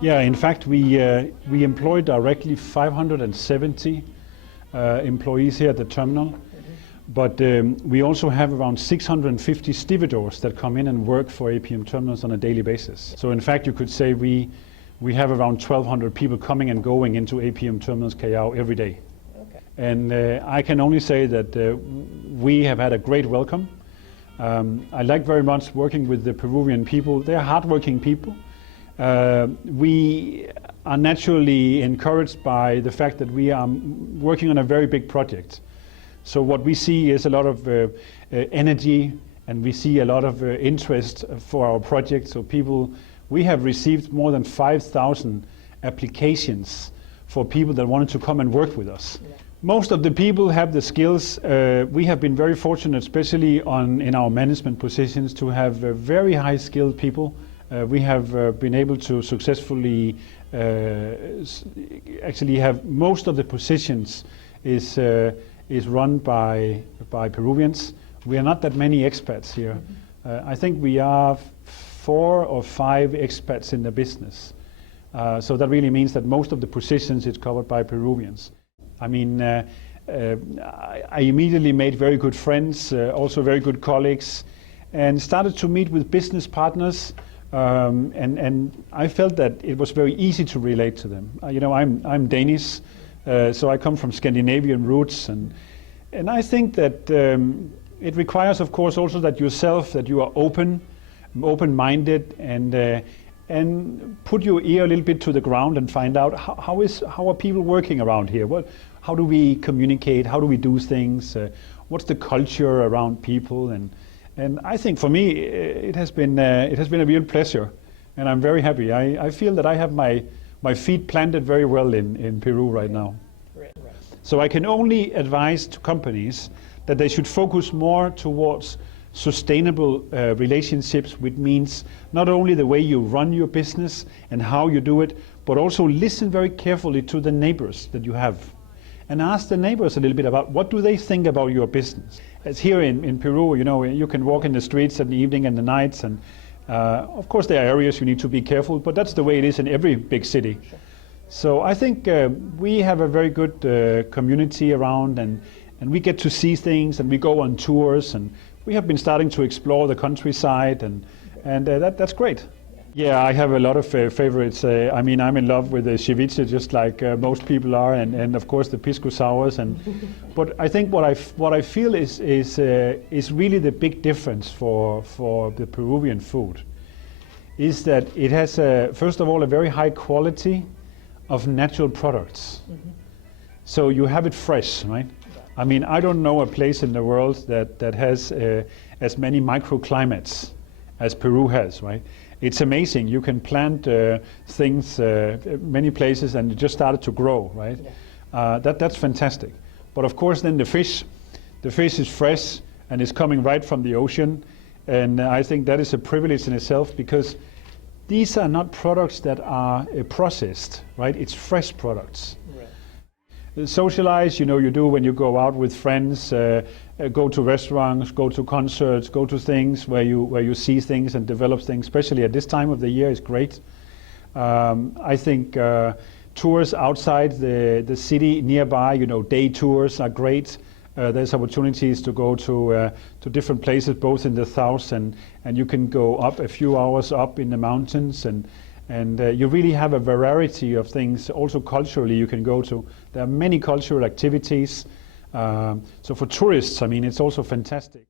Yeah, in fact, we employ directly 570 employees here at the terminal, but we also have around 650 stevedores that come in and work for APM Terminals on a daily basis. So in fact, you could say we have around 1,200 people coming and going into APM Terminals Callao every day. Okay. And I can only say that we have had a great welcome. I like very much working with the Peruvian people. They're hardworking people. We are naturally encouraged by the fact that we are working on a very big project. So what we see is a lot of energy, and we see a lot of interest for our project. So we have received more than 5,000 applications for people that wanted to come and work with us. Yeah. Most of the people have the skills. We have been very fortunate, especially in our management positions, to have very high skilled people. We have been able to successfully actually have most of the positions is run by Peruvians. We are not that many expats here. I think we are 4 or 5 expats in the business. So that really means that most of the positions is covered by Peruvians. I mean, I immediately made very good friends, also very good colleagues, and started to meet with business partners. And I felt that it was very easy to relate to them. You know, I'm Danish, so I come from Scandinavian roots, and I think that it requires, of course, also that you are open-minded, and put your ear a little bit to the ground and find out how are people working around here? How do we communicate? How do we do things? What's the culture around people? And I think for me it has been a real pleasure, and I'm very happy. I feel that I have my feet planted very well in Peru right now. Right. So I can only advise to companies that they should focus more towards sustainable relationships, which means not only the way you run your business and how you do it, but also listen very carefully to the neighbors that you have, and ask the neighbors a little bit about what do they think about your business. As here in Peru, you know, you can walk in the streets at the evening and the nights, and of course there are areas you need to be careful, but that's the way it is in every big city. Sure. So I think we have a very good community around, and we get to see things, and we go on tours, and we have been starting to explore the countryside, and that's great. Yeah, I have a lot of favorites. I mean, I'm in love with the ceviche, just like most people are, and of course the pisco sours. But I think what I feel is really the big difference for the Peruvian food is that it has first of all a very high quality of natural products. Mm-hmm. So you have it fresh, right? I mean, I don't know a place in the world that has as many microclimates as Peru has, right? It's amazing. You can plant things many places and it just started to grow, right? Yeah. That's fantastic. But of course then the fish is fresh and is coming right from the ocean. And I think that is a privilege in itself, because these are not products that are processed, right? It's fresh products. Right. Socialize, you know, you do when you go out with friends, go to restaurants, go to concerts, go to things where you see things and develop things, especially at this time of the year, is great. I think tours outside the city nearby, you know, day tours are great. There's opportunities to go to different places, both in the south, and you can go up a few hours up in the mountains, and you really have a variety of things. Also culturally, you can go to. There are many cultural activities. So for tourists, I mean, it's also fantastic.